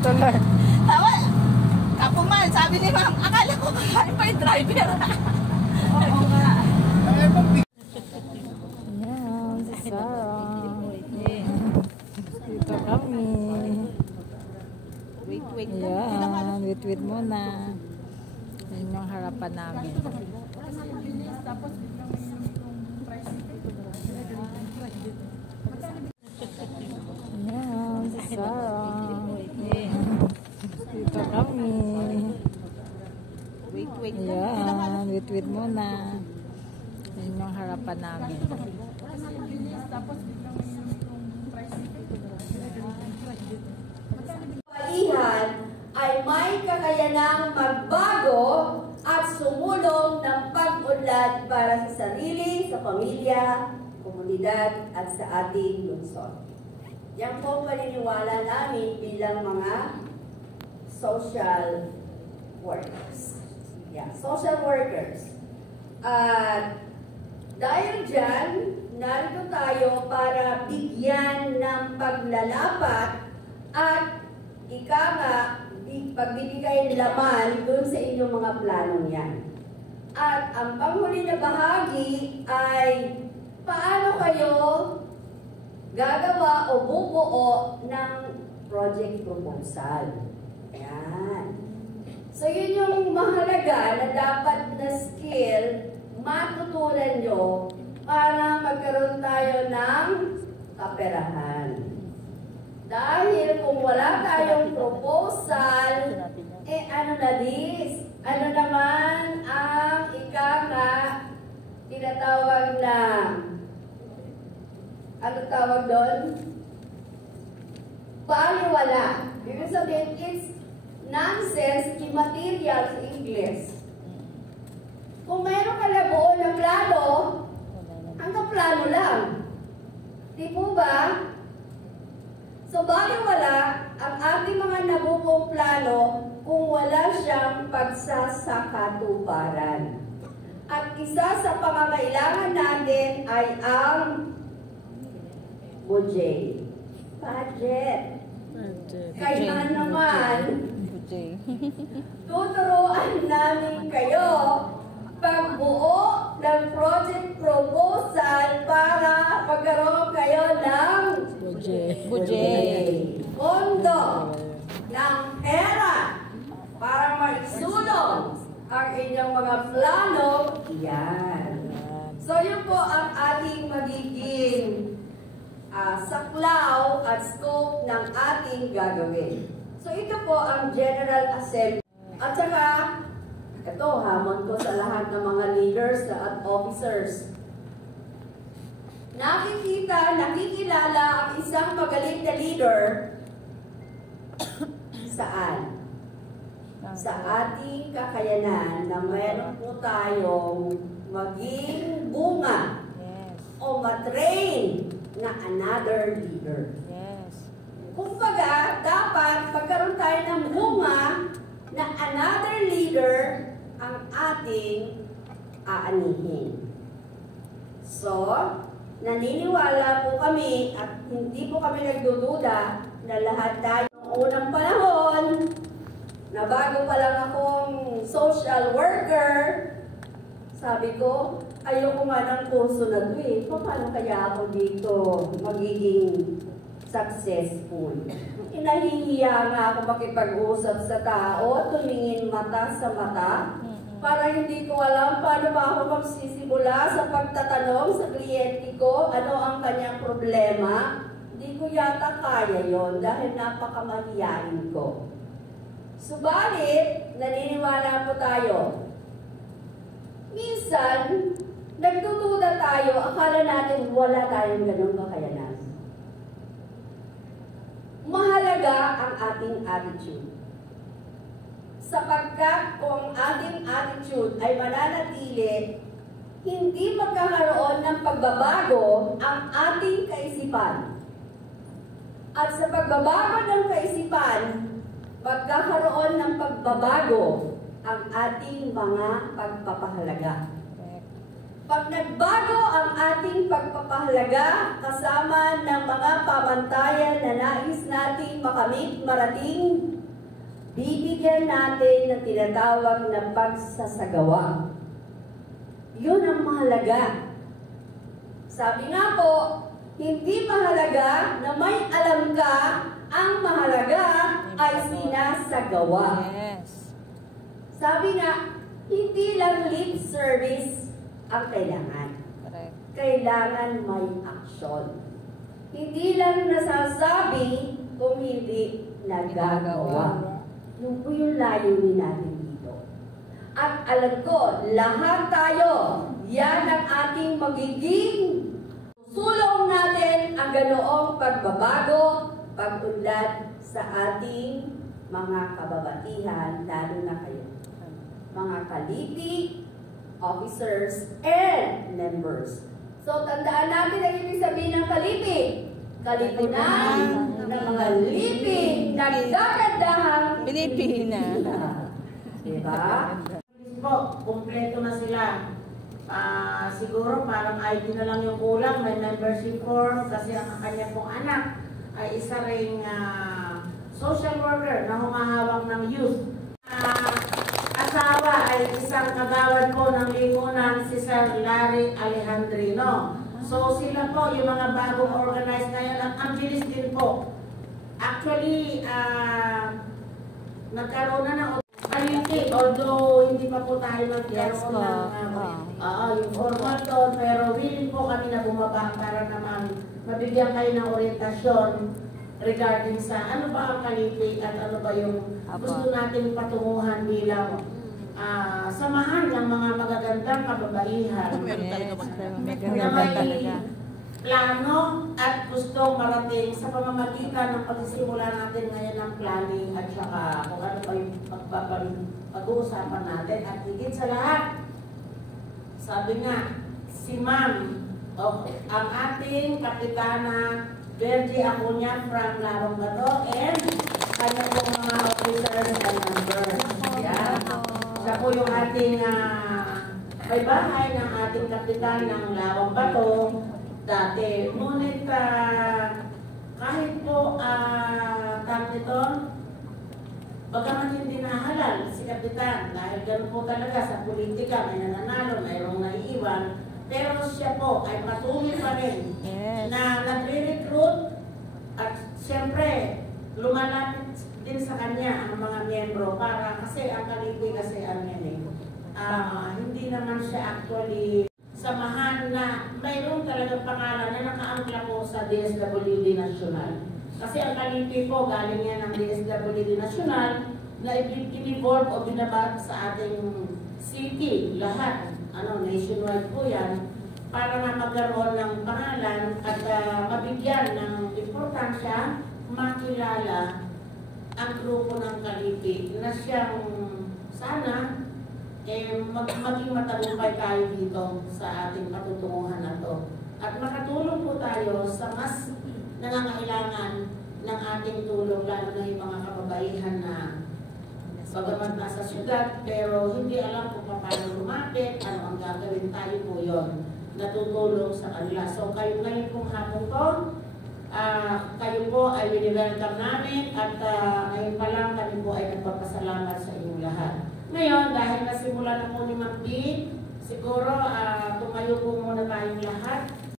Tuloy. Tama. Kapuman, sabi ni ma'am, akala ko kakain pa yung driver. Oo nga. Ayan, si Sarah. Dito kami. Wait. Ayan, wait muna. Yan yung harapan namin. Ayan, si Sarah. Dito kami. Wait. Ayan, wait muna. Yan yung harapan namin. Palihan ay may kakayanang magbago at sumulong ng pag-unlad para sa sarili, sa pamilya, komunidad at sa ating lungsod. Yan po paniniwala namin bilang mga social workers. Social workers. At dahil dyan, narito tayo para bigyan ng paglalapat at pagbibigay laman dun sa inyong mga planong yan. At ang panghuli na bahagi ay paano kayo gagawa o bubuo ng project proposal. Ayan. So yun yung mahalaga na dapat na skill matutunan nyo para magkaroon tayo ng kaperahan. Dahil kung wala tayong proposal, ano na this? Ano naman ang tinatawag na, ano tawag doon? Baliwala. Ibig sabihin, it's nonsense, immaterial sa English. Kung mayroon ka na buo na plano, hanggang plano lang. Di po ba? So, baliwala ang ating mga nabubuong plano kung wala siyang pagsasakatuparan. At isa sa pangangailangan natin ay ang budget. Kaya naman, tuturuan namin kayo pagbuo ng project proposal para magkaroon kayo ng budget. Pondo ng pera para maisulong ang inyong mga plano. Yan. So yun po ang ating magiging saklaw at scope ng ating gagawin. So ito po ang General Assembly. At saka, ito, hamon ko sa lahat ng mga leaders at officers. Nakikilala ang isang magaling na leader saan? Sa ating kakayanan na mayroon po tayong maging bunga o matrain na another leader. Kumbaga, dapat pagkaroon tayo ng bunga na another leader ang ating aanihin. So, naniniwala po kami at hindi po kami nagdududa na lahat tayo noong unang panahon na bago pa lang akong social worker, sabi ko, ayoko nga ng kurso na ito eh. Paano kaya ako dito magiging successful? Nahihiya nga ako makipag-usap sa tao, tumingin mata sa mata, para hindi ko alam paano ba ako magsisimula sa pagtatanong sa kliyente ko, ano ang kanyang problema. Hindi ko yata kaya yon dahil napakamahiyain ko. Subalit, naniniwala po tayo. Minsan, nagtutuda tayo, akala natin wala tayong ganong kakayanan. Mahalaga ang ating attitude. Sapagkat kung ating attitude ay mananatili, hindi magkakaroon ng pagbabago ang ating kaisipan. At sa pagbabago ng kaisipan, magkakaroon ng pagbabago ang ating mga pagpapahalaga. Pag nagbago ang ating pagpapahalaga kasama ng mga pamantayan na nais nating makamit marating, bibigyan natin ng tinatawag na pagsasagawa. Yun ang mahalaga. Sabi nga po, hindi mahalaga na may alam ka, ang mahalaga ay sinasagawa. Yes. Sabi nga, hindi lang lip service ang kailangan. Correct. Kailangan may aksyon. Hindi lang nasasabi kung hindi nagagawa. Yun po yung layunin natin dito. At alam ko, lahat tayo, yan ang ating magiging sulong natin ang ganoong pagbabago, pag-unlad sa ating mga kababatihan, lalo na kayo. Mga kalipi, officers, and members. So, tandaan natin ang ibig sabihin ng kalipi. Kalipunan ng mga lipi, nagdagandahang Pilipina. Diba? Po, kumpleto na sila. Siguro parang ID na lang yung kulang, may membership form kasi ang kanya pong anak ay isa ring social worker na humahawak ng youth. Asawa ay isang kagawad po ng lipunan, si Sir Larry Alejandrino. So sila po, yung mga bagong organized ngayon, ang bilis din po. Actually, nagkaroon na ng community, although hindi pa po tayo nagkaroon ng yung formal doon, pero willing po kami na bumaba para naman mabigyan kayo ng orientasyon regarding sa ano ba ang kalipi at ano ba yung gusto natin patunguhan bilang samahan ng mga magagandang kababaihan na may plano at gustong marating sa pamamagitan ng pagsisimula natin ngayon ng planning at saka kung ano ba yung pag-uusapan natin. At higit sa lahat, sabi nga, si Ma'am, ang ating Kapitana Bergie Acuña from Larong Bato and kanya pong mga officers and members. Siya po yung ating may bahay ng ating Kapitan ng Larong Bato dati. Ngunit kahit po tawag nito, bagaman hindi nahalal si Kapitan dahil ganun po talaga sa politika, may nananalo, mayroong naiiwan, pero siya po ay patuloy pa rin na nagre-recruit at siyempre lumalapit din sa kanya ang mga miyembro para kasi ang kalipi kasi ang yan hindi naman siya actually samahan na mayroong talagang pangalan na nakaangkla po sa DSWD National. Kasi ang kalipi po galing yan ng DSWD National na i-evolve o binabat sa ating city, lahat, nationwide po yan, para nga magkaroon ng pangalan at mabigyan ng importansya, makilala ang grupo ng kalipi na siyang sana maging matagumpay tayo dito sa ating patutunguhan na to. At makatulong po tayo sa mas nangangailangan ng ating tulong, lalo na yung mga kababaihan na bagamat nasa syudad, pero hindi alam kung paano lumapit, ano ang gagawin, tayo po yun, natutulong sa kanila. So kayo ngayon pong hapon to, kayo po ay welcome namin at ngayon pa lang kami po ay nagpapasalamat sa inyong lahat. Ngayon, dahil nasimula na po ni Ma'am B, siguro tumayo po muna tayong lahat